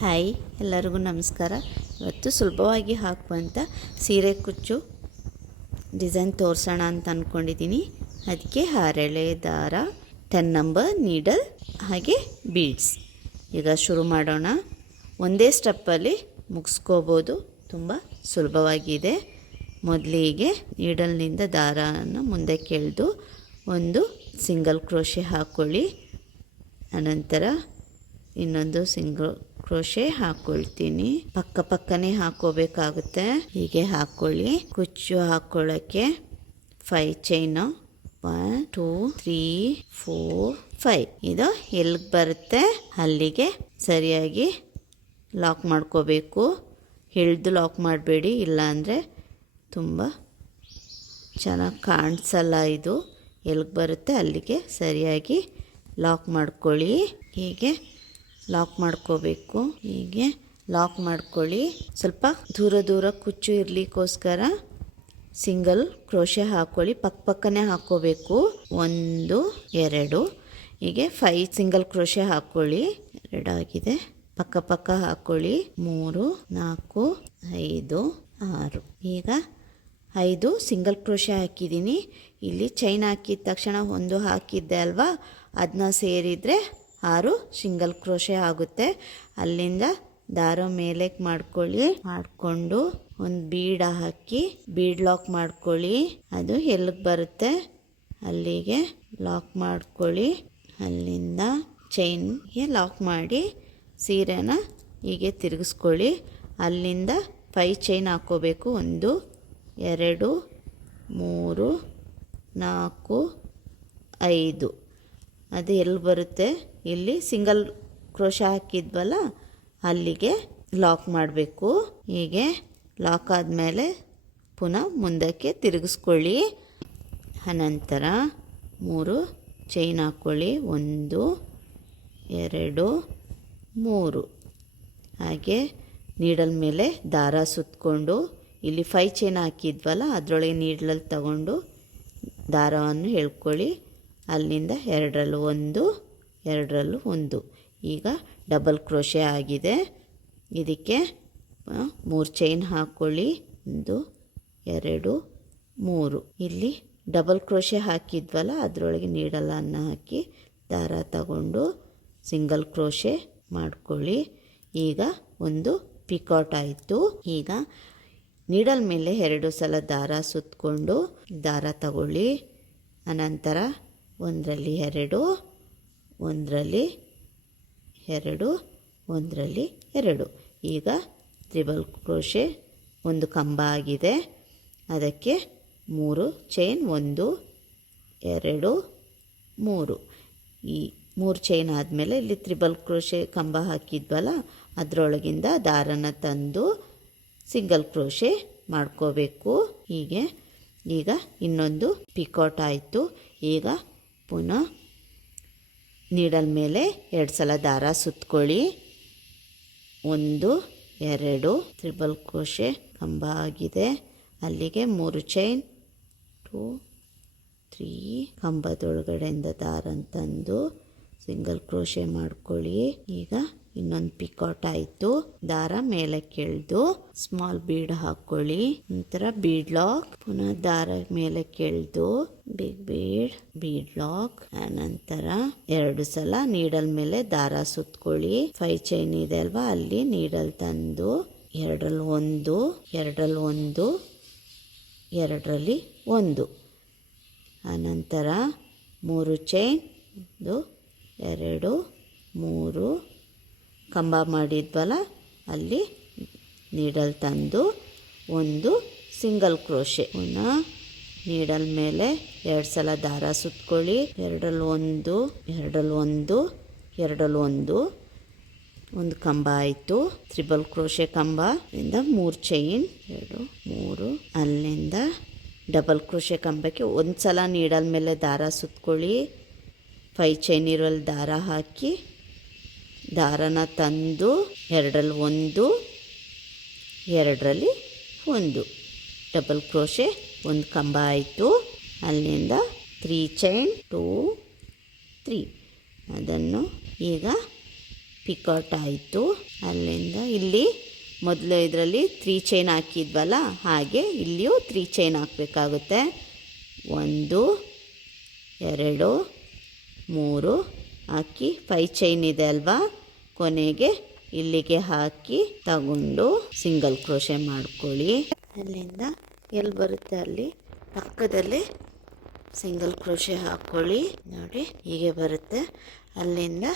Hi, ಎಲ್ಲರಿಗೂ ನಮಸ್ಕಾರ. ಇವತ್ತು ಸುಲಭವಾಗಿ ಹಾಕುವಂಥ ಸೀರೆ ಕುಚ್ಚು ಡಿಸೈನ್ ತೋರಿಸೋಣ ಅಂತ ಅಂದ್ಕೊಂಡಿದ್ದೀನಿ ಅದಕ್ಕೆ ಹರಳೆ, ದಾರ, ಟೆನ್ ನಂಬರ್, ನೀಡಲ್, ಹಾಗೆ ಬೀಡ್ಸ್. ಈಗ ಶುರು ಮಾಡೋಣ. ಒಂದೇ ಸ್ಟೆಪ್ಪಲ್ಲಿ ಮುಗಿಸ್ಕೋಬೋದು. ತುಂಬ ಸುಲಭವಾಗಿದೆ. ಮೊದಲಿಗೆ ನೀಡಲ್ನಿಂದ ದಾರನ ಮುಂದೆ ಕೆಳೆದು ಒಂದು ಸಿಂಗಲ್ ಕ್ರೋಶೆ ಹಾಕ್ಕೊಳ್ಳಿ ಅನಂತರ ಇನ್ನೊಂದು ಸಿಂಗಲ್ ಕ್ರೋಶೆ ಹಾಕೊಳ್ತೀನಿ. ಪಕ್ಕ ಪಕ್ಕನೆ ಹಾಕೋಬೇಕಾಗುತ್ತೆ. ಹೀಗೆ ಹಾಕೊಳ್ಳಿ. ಕುಚ್ಚು ಹಾಕೊಳ್ಳೋಕ್ಕೆ five chain one two three four five ಇದು ಎಲ್ಲಿಗೆ ಬರುತ್ತೆ? ಅಲ್ಲಿಗೆ ಸರಿಯಾಗಿ ಲಾಕ್ ಮಾಡ್ಕೋಬೇಕು. ಹಿಡಿದು ಲಾಕ್ ಮಾಡಬೇಡಿ. ಇಲ್ಲಾಂದರೆ ತುಂಬ ಚೆನ್ನಾಗಿ ಕಾಣಿಸಲ್ಲ ಇದು. ಎಲ್ಲಿಗೆ ಬರುತ್ತೆ? ಅಲ್ಲಿಗೆ ಸರಿಯಾಗಿ ಲಾಕ್ ಮಾಡ್ಕೊಳ್ಳಿ. ಹೀಗೆ ಲಾಕ್ ಮಾಡ್ಕೋಬೇಕು. ಹೀಗೆ ಲಾಕ್ ಮಾಡ್ಕೊಳ್ಳಿ. ಸ್ವಲ್ಪ ದೂರ ದೂರ ಕುಚ್ಚು ಇರಲಿಕ್ಕೋಸ್ಕರ ಸಿಂಗಲ್ ಕ್ರೋಶೆ ಹಾಕ್ಕೊಳ್ಳಿ ಪಕ್ಕ ಪಕ್ಕನೆ ಹಾಕ್ಕೋಬೇಕು. ಒಂದು, ಎರಡು. ಹೀಗೆ ಫೈ ಸಿಂಗಲ್ ಕ್ರೋಶೆ ಹಾಕ್ಕೊಳ್ಳಿ ಎರಡಾಗಿದೆ. ಪಕ್ಕ ಪಕ್ಕ ಹಾಕ್ಕೊಳ್ಳಿ ಮೂರು, ನಾಲ್ಕು, ಐದು, ಆರು. ಈಗ ಐದು ಸಿಂಗಲ್ ಕ್ರೋಶೆ ಹಾಕಿದ್ದೀನಿ. ಇಲ್ಲಿ ಚೈನ್ ಹಾಕಿದ ತಕ್ಷಣ ಒಂದು ಹಾಕಿದ್ದೆ ಅಲ್ವಾ? ಅದನ್ನ ಸೇರಿದರೆ ಆರು ಸಿಂಗಲ್ ಕ್ರೋಶೆ ಆಗುತ್ತೆ. ಅಲ್ಲಿಂದ ದಾರ ಮೇಲೆ ಮಾಡ್ಕೊಳ್ಳಿ. ಮಾಡಿಕೊಂಡು ಒಂದು ಬೀಡ ಹಾಕಿ ಬೀಡ್ ಲಾಕ್ ಮಾಡ್ಕೊಳ್ಳಿ. ಅದು ಎಲ್ಲಿಗೆ ಬರುತ್ತೆ? ಅಲ್ಲಿಗೆ ಲಾಕ್ ಮಾಡ್ಕೊಳ್ಳಿ. ಅಲ್ಲಿಂದ ಚೈನ್ಗೆ ಲಾಕ್ ಮಾಡಿ ಸೀರೆನ ಹೀಗೆ ತಿರುಗಿಸ್ಕೊಳ್ಳಿ. ಅಲ್ಲಿಂದ ಫೈ ಚೈನ್ ಹಾಕ್ಕೋಬೇಕು ಒಂದು, ಎರಡು, ಮೂರು, ನಾಲ್ಕು, ಐದು. ಅದು ಎಲ್ಲಿ ಬರುತ್ತೆ? ಇಲ್ಲಿ ಸಿಂಗಲ್ ಕ್ರೋಶ ಹಾಕಿದ್ವಲ್ಲ, ಅಲ್ಲಿಗೆ ಲಾಕ್ ಮಾಡಬೇಕು. ಹೀಗೆ ಲಾಕ್ ಆದಮೇಲೆ ಪುನಃ ಮುಂದಕ್ಕೆ ತಿರುಗಿಸ್ಕೊಳ್ಳಿ. ಅನಂತರ ಮೂರು ಚೈನ್ ಹಾಕ್ಕೊಳ್ಳಿ ಒಂದು, ಎರಡು, ಮೂರು. ಹಾಗೆ ನೀಡಲ್ ಮೇಲೆ ದಾರ ಸುತ್ತಕೊಂಡು ಇಲ್ಲಿ ಫೈ ಚೈನ್ ಹಾಕಿದ್ವಲ್ಲ, ಅದರೊಳಗೆ ನೀಡಲಲ್ಲಿ ತಗೊಂಡು ದಾರವನ್ನು ಹೇಳ್ಕೊಳ್ಳಿ ಅಲ್ಲಿಂದ ಎರಡರಲ್ಲೂ ಒಂದು ಎರಡರಲ್ಲೂ ಒಂದು. ಈಗ ಡಬಲ್ ಕ್ರೋಶೆ ಆಗಿದೆ. ಇದಕ್ಕೆ ಮೂರು ಚೈನ್ ಹಾಕ್ಕೊಳ್ಳಿ ಒಂದು, ಎರಡು, ಮೂರು. ಇಲ್ಲಿ ಡಬಲ್ ಕ್ರೋಶೆ ಹಾಕಿದ್ವಲ್ಲ, ಅದರೊಳಗೆ ನೀಡಲನ್ನು ಹಾಕಿ ದಾರ ತಗೊಂಡು ಸಿಂಗಲ್ ಕ್ರೋಶೆ ಮಾಡ್ಕೊಳ್ಳಿ. ಈಗ ಒಂದು ಪಿಕಾಟ್ ಆಯಿತು. ಈಗ ನೀಡಲ್ ಮೇಲೆ ಎರಡು ಸಲ ದಾರ ಸುತ್ತಕೊಂಡು ದಾರ ತಗೊಳ್ಳಿ. ಅನಂತರ ಒಂದರಲ್ಲಿ ಎರಡು ಒಂದರಲ್ಲಿ ಎರಡು ಒಂದರಲ್ಲಿ ಎರಡು. ಈಗ ತ್ರಿಬಲ್ ಕ್ರೋಶೆ ಒಂದು ಕಂಬ ಆಗಿದೆ. ಅದಕ್ಕೆ ಮೂರು, ಚೈನ್ ಒಂದು, ಎರಡು, ಮೂರು. ಈ ಮೂರು ಚೈನ್ ಆದಮೇಲೆ ಇಲ್ಲಿ ತ್ರಿಬಲ್ ಕ್ರೋಶೆ ಕಂಬ ಹಾಕಿದ್ವಲ್ಲ, ಅದರೊಳಗಿಂದ ದಾರನ ತಂದು ಸಿಂಗಲ್ ಕ್ರೋಶೆ ಮಾಡ್ಕೋಬೇಕು. ಹೀಗೆ ಈಗ ಇನ್ನೊಂದು ಪಿಕಾಟ್ ಆಯಿತು. ಈಗ ಪುನಃ ನೀಡಲ್ ಮೇಲೆ ಎರಡು ಸಲ ದಾರ ಸುತ್ತಕೊಳ್ಳಿ ಒಂದು, ಎರಡು, ತ್ರಿಬಲ್ ಕೋಶೆ ಕಂಬ ಆಗಿದೆ. ಅಲ್ಲಿಗೆ ಮೂರು ಚೈನ್ ಟೂ ತ್ರೀ ಕಂಬದೊಳಗಡೆಯಿಂದ ದಾರ ತಂದು ಸಿಂಗಲ್ ಕ್ರೋಶೆ ಮಾಡ್ಕೊಳ್ಳಿ. ಈಗ ಇನ್ನೊಂದು ಪಿಕೌಟ್ ಆಯಿತು. ದಾರ ಮೇಲೆ ಕೆಳ್ದು ಸ್ಮಾಲ್ ಬೀಡ್ ಹಾಕೊಳ್ಳಿ. ನಂತರ ಬೀಡ್ ಲಾಕ್ ಪುನಃ ದಾರ ಮೇಲೆ ಕೆಳ್ದು ಬಿಗ್ ಬೀಡ್ ಬೀಡ್ ಲಾಕ್ ನಂತರ ಎರಡು ಸಲ ನೀಡಲ್ ಮೇಲೆ ದಾರ ಸುತ್ತಕೊಳ್ಳಿ ಫೈ ಚೈನ್ ಇದೆ ಅಲ್ವಾ? ಅಲ್ಲಿ ನೀಡಲ್ ತಂದು ಎರಡರಲ್ಲಿ ಒಂದು ಎರಡರಲ್ಲಿ ಒಂದು ಎರಡರಲ್ಲಿ ಒಂದು. ಆನಂತರ ಮೂರು ಚೈನ್ ಒಂದು, ಎರಡು, ಮೂರು ಕಂಬ ಮಾಡಿದ್ವಲ್ಲ, ಅಲ್ಲಿ ನೀಡಲ್ ತಂದು ಒಂದು ಸಿಂಗಲ್ ಕ್ರೋಶೆ. ನೀಡಲ್ ಮೇಲೆ ಎರಡು ಸಲ ದಾರ ಸುತ್ಕೊಳ್ಳಿ. ಎರಡಲ್ಲಿ ಒಂದು ಎರಡಲ್ಲಿ ಒಂದು ಎರಡಲ್ಲಿ ಒಂದು. ಒಂದು ಕಂಬ ಆಯಿತು. ತ್ರಿಬಲ್ ಕ್ರೋಶೆ ಕಂಬ. ಇಂದ ಮೂರು ಚೈನ್ ಎರಡು, ಮೂರು. ಅಲ್ಲಿಂದ ಡಬಲ್ ಕ್ರೋಶೆ ಕಂಬಕ್ಕೆ ಒಂದು ಸಲ ನೀಡಲ್ ಮೇಲೆ ದಾರ ಸುತ್ಕೊಳ್ಳಿ. ಫೈ ಚೈನ್ ಇರೋಲ್ಲಿ ದಾರ ಹಾಕಿ. ದಾರನ ತಂದು ಎರಡರಲ್ಲಿ ಒಂದು ಎರಡರಲ್ಲಿ ಒಂದು. ಡಬಲ್ ಕ್ರೋಶೆ ಒಂದು ಕಂಬ ಆಯಿತು. ಅಲ್ಲಿಂದ ತ್ರೀ ಚೈನ್ ಟೂ ತ್ರೀ ಅದನ್ನು ಈಗ ಪಿಕೌಟ್ ಆಯಿತು. ಅಲ್ಲಿಂದ ಇಲ್ಲಿ ಮೊದಲು ಇದರಲ್ಲಿ ತ್ರೀ ಚೈನ್ ಹಾಕಿದ್ವಲ್ಲ, ಹಾಗೆ ಇಲ್ಲಿಯೂ ತ್ರೀ ಚೈನ್ ಹಾಕಬೇಕಾಗುತ್ತೆ. ಒಂದು, ಎರಡು, ಮೂರು ಹಾಕಿ ಫೈ ಚೈನ್ ಇದೆ ಅಲ್ವಾ? ಕೊನೆಗೆ ಇಲ್ಲಿಗೆ ಹಾಕಿ, ತಗೊಂಡು ಸಿಂಗಲ್ ಕ್ರೋಶೆ ಮಾಡ್ಕೊಳ್ಳಿ. ಅಲ್ಲಿಂದ ಎಲ್ಲಿ ಬರುತ್ತೆ ಅಲ್ಲಿ? ಪಕ್ಕದಲ್ಲಿ ಸಿಂಗಲ್ ಕ್ರೋಶೆ ಹಾಕ್ಕೊಳ್ಳಿ ನೋಡಿ, ಹೀಗೆ ಬರುತ್ತೆ. ಅಲ್ಲಿಂದ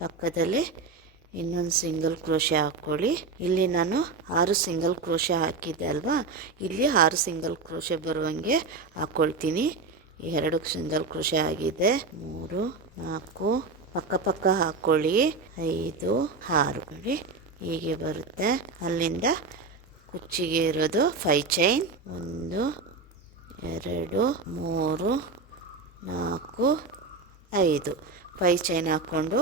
ಪಕ್ಕದಲ್ಲಿ ಇನ್ನೊಂದು ಸಿಂಗಲ್ ಕ್ರೋಶೆ ಹಾಕ್ಕೊಳ್ಳಿ ಇಲ್ಲಿ ನಾನು ಆರು ಸಿಂಗಲ್ ಕ್ರೋಶೆ ಹಾಕಿದ್ದೆ ಅಲ್ವಾ? ಇಲ್ಲಿ ಆರು ಸಿಂಗಲ್ ಕ್ರೋಶೆ ಬರುವಂಗೆ ಹಾಕ್ಕೊಳ್ತೀನಿ ಎರಡು ಸಿಂಗಲ್ ಕೃಷಿ ಆಗಿದೆ. ಮೂರು, ನಾಲ್ಕು, ಪಕ್ಕ ಪಕ್ಕ ಹಾಕ್ಕೊಳ್ಳಿ ಐದು, ಆರು. ನೋಡಿ, ಹೀಗೆ ಬರುತ್ತೆ. ಅಲ್ಲಿಂದ ಕುಚ್ಚಿಗೆ ಇರೋದು ಫೈ ಚೈನ್ ಒಂದು, ಎರಡು, ಮೂರು, ನಾಲ್ಕು, ಐದು. ಫೈ ಚೈನ್ ಹಾಕ್ಕೊಂಡು,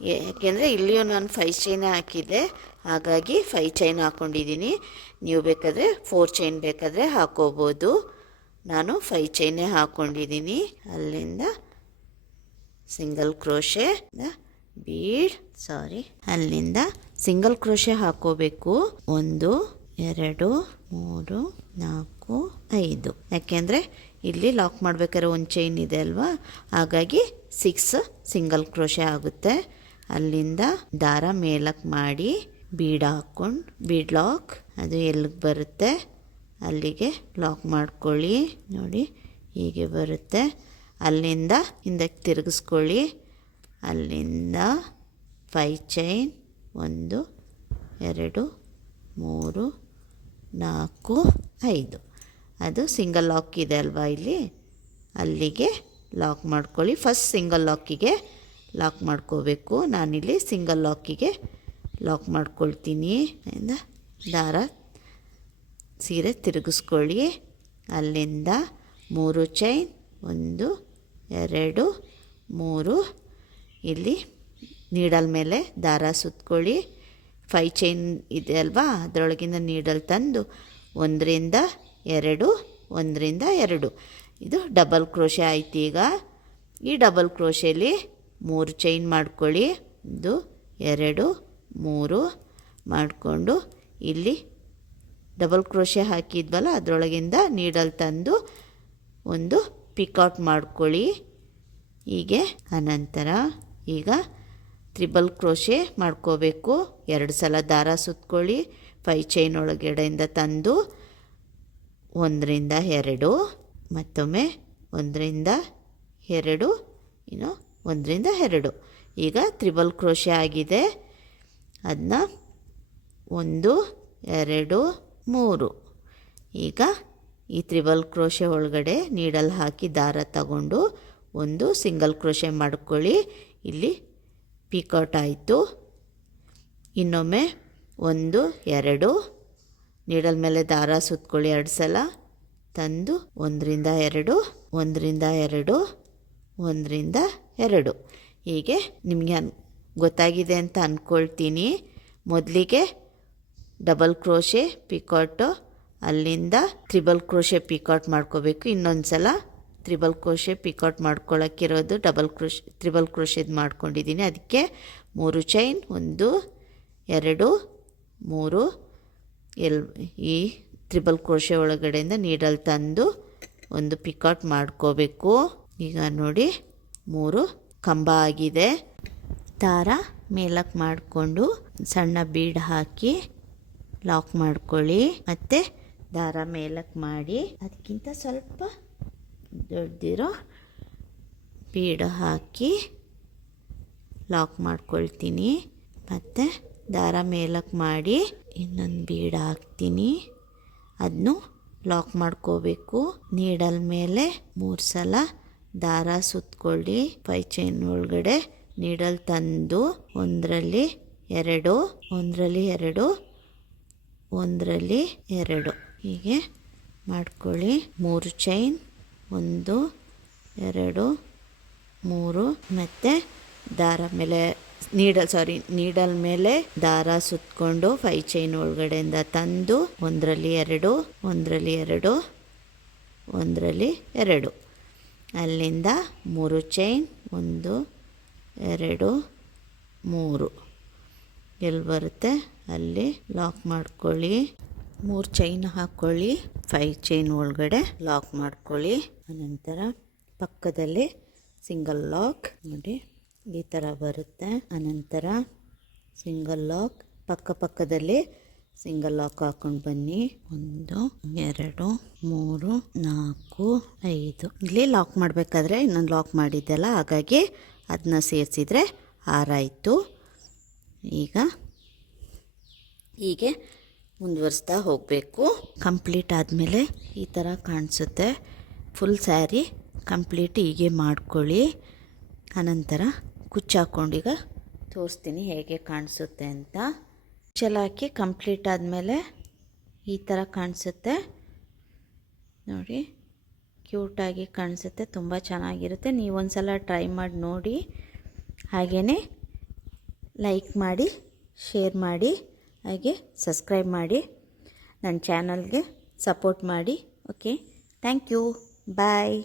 ಯಾಕೆಂದರೆ ಇಲ್ಲಿಯೂ ನಾನು ಫೈ ಚೈನ್ ಹಾಕಿದ್ದೆ. ಹಾಗಾಗಿ ಫೈ ಚೈನ್ ಹಾಕ್ಕೊಂಡಿದ್ದೀನಿ ನೀವು ಬೇಕಾದರೆ ಫೋರ್ ಚೈನ್ ಬೇಕಾದರೆ ಹಾಕೋಬೋದು. ನಾನು ಫೈ ಚೈನೇ ಹಾಕ್ಕೊಂಡಿದ್ದೀನಿ ಅಲ್ಲಿಂದ ಸಿಂಗಲ್ ಕ್ರೋಶೆ, ಬೀಡ್, ಸಾರಿ, ಅಲ್ಲಿಂದ ಸಿಂಗಲ್ ಕ್ರೋಶೆ ಹಾಕೋಬೇಕು. ಒಂದು, ಎರಡು, ಮೂರು, ನಾಲ್ಕು, ಐದು. ಯಾಕೆಂದರೆ ಇಲ್ಲಿ ಲಾಕ್ ಮಾಡಬೇಕಾದ್ರೆ ಒಂದು ಚೈನ್ ಇದೆ ಅಲ್ವಾ? ಹಾಗಾಗಿ ಸಿಕ್ಸ್ ಸಿಂಗಲ್ ಕ್ರೋಶೆ ಆಗುತ್ತೆ. ಅಲ್ಲಿಂದ ದಾರ ಮೇಲಕ್ಕೆ ಮಾಡಿ ಬೀಡ್ ಹಾಕ್ಕೊಂಡು, ಬೀಡ್ ಲಾಕ್, ಅದು ಎಲ್ಲಿಗೆ ಬರುತ್ತೆ? ಅಲ್ಲಿಗೆ ಲಾಕ್ ಮಾಡ್ಕೊಳ್ಳಿ. ನೋಡಿ, ಹೀಗೆ ಬರುತ್ತೆ. ಅಲ್ಲಿಂದ ಹಿಂದಕ್ಕೆ ತಿರುಗಿಸ್ಕೊಳ್ಳಿ. ಅಲ್ಲಿಂದ ಫೈ ಚೈನ್ ಒಂದು, ಎರಡು, ಮೂರು, ನಾಲ್ಕು, ಐದು. ಅದು ಸಿಂಗಲ್ ಲಾಕ್ ಇದೆ ಅಲ್ವಾ ಇಲ್ಲಿ? ಅಲ್ಲಿಗೆ ಲಾಕ್ ಮಾಡ್ಕೊಳ್ಳಿ. ಫಸ್ಟ್ ಸಿಂಗಲ್ ಲಾಕಿಗೆ ಲಾಕ್ ಮಾಡ್ಕೋಬೇಕು. ನಾನಿಲ್ಲಿ ಸಿಂಗಲ್ ಲಾಕಿಗೆ ಲಾಕ್ ಮಾಡ್ಕೊಳ್ತೀನಿ. ದಾರ ಸೀರೆ ತಿರುಗಿಸ್ಕೊಳ್ಳಿ. ಅಲ್ಲಿಂದ ಮೂರು ಚೈನ್ ಒಂದು, ಎರಡು, ಮೂರು. ಇಲ್ಲಿ ನೀಡಲ್ ಮೇಲೆ ದಾರ ಸುತ್ಕೊಳ್ಳಿ. ಫೈ ಚೈನ್ ಇದೆ ಅಲ್ವಾ? ಅದರೊಳಗಿಂದ ನೀಡಲ್ ತಂದು ಒಂದರಿಂದ ಎರಡು ಒಂದರಿಂದ ಎರಡು. ಇದು ಡಬಲ್ ಕ್ರೋಶೆ ಆಯ್ತು ಈಗ. ಈ ಡಬಲ್ ಕ್ರೋಶೆಯಲ್ಲಿ ಮೂರು ಚೈನ್ ಮಾಡ್ಕೊಳ್ಳಿ. ಒಂದು, ಎರಡು, ಮೂರು. ಮಾಡಿಕೊಂಡು ಇಲ್ಲಿ ಡಬಲ್ ಕ್ರೋಶೆ ಹಾಕಿದ್ವಲ್ಲ, ಅದರೊಳಗಿಂದ ನೀಡಲ್ ತಂದು ಒಂದು ಪಿಕೌಟ್ ಮಾಡ್ಕೊಳ್ಳಿ. ಹೀಗೆ ಅನಂತರ ಈಗ ತ್ರಿಬಲ್ ಕ್ರೋಶೆ ಮಾಡ್ಕೋಬೇಕು. ಎರಡು ಸಲ ದಾರ ಸುತ್ಕೊಳ್ಳಿ. ಫೈ ಚೈನ್ ಒಳಗಡೆಯಿಂದ ತಂದು ಒಂದರಿಂದ ಎರಡು, ಮತ್ತೊಮ್ಮೆ ಒಂದರಿಂದ ಎರಡು, ಇನ್ನು ಒಂದರಿಂದ ಎರಡು. ಈಗ ತ್ರಿಬಲ್ ಕ್ರೋಶೆ ಆಗಿದೆ. ಅದನ್ನ ಒಂದು, ಎರಡು ಮೂರು. ಈಗ ಈ ತ್ರಿಬಲ್ ಕ್ರೋಶೆ ಒಳಗಡೆ ನೀಡಲ್ ಹಾಕಿ ದಾರ ತಗೊಂಡು ಒಂದು ಸಿಂಗಲ್ ಕ್ರೋಶೆ ಮಾಡ್ಕೊಳ್ಳಿ. ಇಲ್ಲಿ ಪಿಕೌಟ್ ಆಯಿತು. ಇನ್ನೊಮ್ಮೆ ಒಂದು, ಎರಡು. ನೀಡಲ್ ಮೇಲೆ ದಾರ ಸುತ್ತಕೊಳ್ಳಿ ಎರಡು ಸಲ. ತಂದು ಒಂದರಿಂದ ಎರಡು ಒಂದರಿಂದ ಎರಡು ಒಂದರಿಂದ ಎರಡು. ಹೀಗೆ ನಿಮಗೆ ಗೊತ್ತಾಗಿದೆ ಅಂತ ಅಂದ್ಕೊಳ್ತೀನಿ ಮೊದಲಿಗೆ ಡಬಲ್ ಕ್ರೋಶೆ ಪಿಕಾಟು ಅಲ್ಲಿಂದ ತ್ರಿಬಲ್ ಕ್ರೋಶೆ ಪಿಕಾಟ್ ಮಾಡ್ಕೋಬೇಕು. ಇನ್ನೊಂದು ಸಲ ತ್ರಿಬಲ್ ಕ್ರೋಶೆ ಪಿಕಾಟ್ ಮಾಡ್ಕೊಳ್ಳೋಕ್ಕಿರೋದು ಡಬಲ್ ಕ್ರೋಶ್, ತ್ರಿಬಲ್ ಕ್ರೋಶೆದು ಮಾಡ್ಕೊಂಡಿದ್ದೀನಿ ಅದಕ್ಕೆ ಮೂರು ಚೈನ್, ಒಂದು, ಎರಡು, ಮೂರು, ಎಲ್, ಈ ತ್ರಿಬಲ್ ಕ್ರೋಶೆ ಒಳಗಡೆಯಿಂದ ನೀಡಲ್ ತಂದು ಒಂದು ಪಿಕಾಟ್ ಮಾಡ್ಕೋಬೇಕು. ಈಗ ನೋಡಿ, ಮೂರು ಕಂಬ ಆಗಿದೆ. ದಾರ ಮೇಲಕ್ಕೆ ಮಾಡಿಕೊಂಡು ಸಣ್ಣ ಬೀಡ್ ಹಾಕಿ ಲಾಕ್ ಮಾಡ್ಕೊಳ್ಳಿ. ಮತ್ತು ದಾರ ಮೇಲಕ್ಕೆ ಮಾಡಿ. ಅದಕ್ಕಿಂತ ಸ್ವಲ್ಪ ದೊಡ್ಡದಿರೋ ಬೀಡ ಹಾಕಿ ಲಾಕ್ ಮಾಡ್ಕೊಳ್ತೀನಿ. ಮತ್ತು ದಾರ ಮೇಲಕ್ಕೆ ಮಾಡಿ ಇನ್ನೊಂದು ಬೀಡ ಹಾಕ್ತೀನಿ. ಅದನ್ನು ಲಾಕ್ ಮಾಡ್ಕೋಬೇಕು. ನೀಡಲ್ ಮೇಲೆ ಮೂರು ಸಲ ದಾರ ಸುತ್ತಕೊಳ್ಳಿ ಪೈ ಚೈನ್ ಒಳಗಡೆ ನೀಡಲ್ ತಂದು ಒಂದರಲ್ಲಿ ಎರಡು ಒಂದರಲ್ಲಿ ಎರಡು ಒಂದರಲ್ಲಿ ಎರಡು. ಹೀಗೆ ಮಾಡ್ಕೊಳ್ಳಿ. ಮೂರು ಚೈನ್ ಒಂದು, ಎರಡು, ಮೂರು. ಮತ್ತು ದಾರ ಮೇಲೆ ನೀಡಲ್ ಸಾರಿ ನೀಡಲ್ ಮೇಲೆ ದಾರ ಸುತ್ತಕೊಂಡು ಫೈ ಚೈನ್ ಒಳಗಡೆಯಿಂದ ತಂದು ಒಂದರಲ್ಲಿ ಎರಡು ಒಂದರಲ್ಲಿ ಎರಡು ಒಂದರಲ್ಲಿ ಎರಡು. ಅಲ್ಲಿಂದ ಮೂರು ಚೈನ್ ಒಂದು, ಎರಡು, ಮೂರು. ಎಲ್ಲಿ ಬರುತ್ತೆ? ಅಲ್ಲಿ ಲಾಕ್ ಮಾಡ್ಕೊಳ್ಳಿ. ಮೂರು ಚೈನ್ ಹಾಕ್ಕೊಳ್ಳಿ ಫೈವ್ ಚೈನ್ ಒಳಗಡೆ ಲಾಕ್ ಮಾಡ್ಕೊಳ್ಳಿ. ಅನಂತರ ಪಕ್ಕದಲ್ಲಿ ಸಿಂಗಲ್ ಲಾಕ್ ನೋಡಿ, ಈ ಥರ ಬರುತ್ತೆ. ಅನಂತರ ಸಿಂಗಲ್ ಲಾಕ್ ಪಕ್ಕ ಪಕ್ಕದಲ್ಲಿ ಸಿಂಗಲ್ ಲಾಕ್ ಹಾಕೊಂಡು ಬನ್ನಿ. ಒಂದು, ಎರಡು, ಮೂರು, ನಾಲ್ಕು, ಐದು. ಇಲ್ಲಿ ಲಾಕ್ ಮಾಡಬೇಕಾದ್ರೆ ಇನ್ನೊಂದು ಲಾಕ್ ಮಾಡಿದ್ದೆಲ್ಲ, ಹಾಗಾಗಿ ಅದನ್ನ ಸೇರಿಸಿದ್ರೆ ಆರಾಯಿತು ಈಗ ಹೀಗೆ ಮುಂದುವರಿಸ್ತಾ ಹೋಗಬೇಕು. ಕಂಪ್ಲೀಟ್ ಆದಮೇಲೆ ಈ ಥರ ಕಾಣಿಸುತ್ತೆ. ಫುಲ್ ಸ್ಯಾರಿ ಕಂಪ್ಲೀಟ್ ಹೀಗೆ ಮಾಡ್ಕೊಳ್ಳಿ. ಅನಂತರ ಕುಚ್ಚು ಹಾಕ್ಕೊಂಡೀಗ ತೋರಿಸ್ತೀನಿ ಹೇಗೆ ಕಾಣಿಸುತ್ತೆ ಅಂತ. ಹಾಕಿ ಕಂಪ್ಲೀಟ್ ಆದಮೇಲೆ ಈ ಥರ ಕಾಣಿಸುತ್ತೆ. ನೋಡಿ ಕ್ಯೂಟಾಗಿ ಕಾಣಿಸುತ್ತೆ. ತುಂಬ ಚೆನ್ನಾಗಿರುತ್ತೆ. ನೀವೊಂದು ಸಲ ಟ್ರೈ ಮಾಡಿ ನೋಡಿ. ಹಾಗೆಯೇ ಲೈಕ್ ಮಾಡಿ ಶೇರ್ ಮಾಡಿ. ಹಾಗೆ ಸಬ್ಸ್ಕ್ರೈಬ್ ಮಾಡಿ ನನ್ನ ಚಾನಲ್ಗೆ ಸಪೋರ್ಟ್ ಮಾಡಿ ಓಕೆ ಥ್ಯಾಂಕ್ ಯು ಬಾಯ್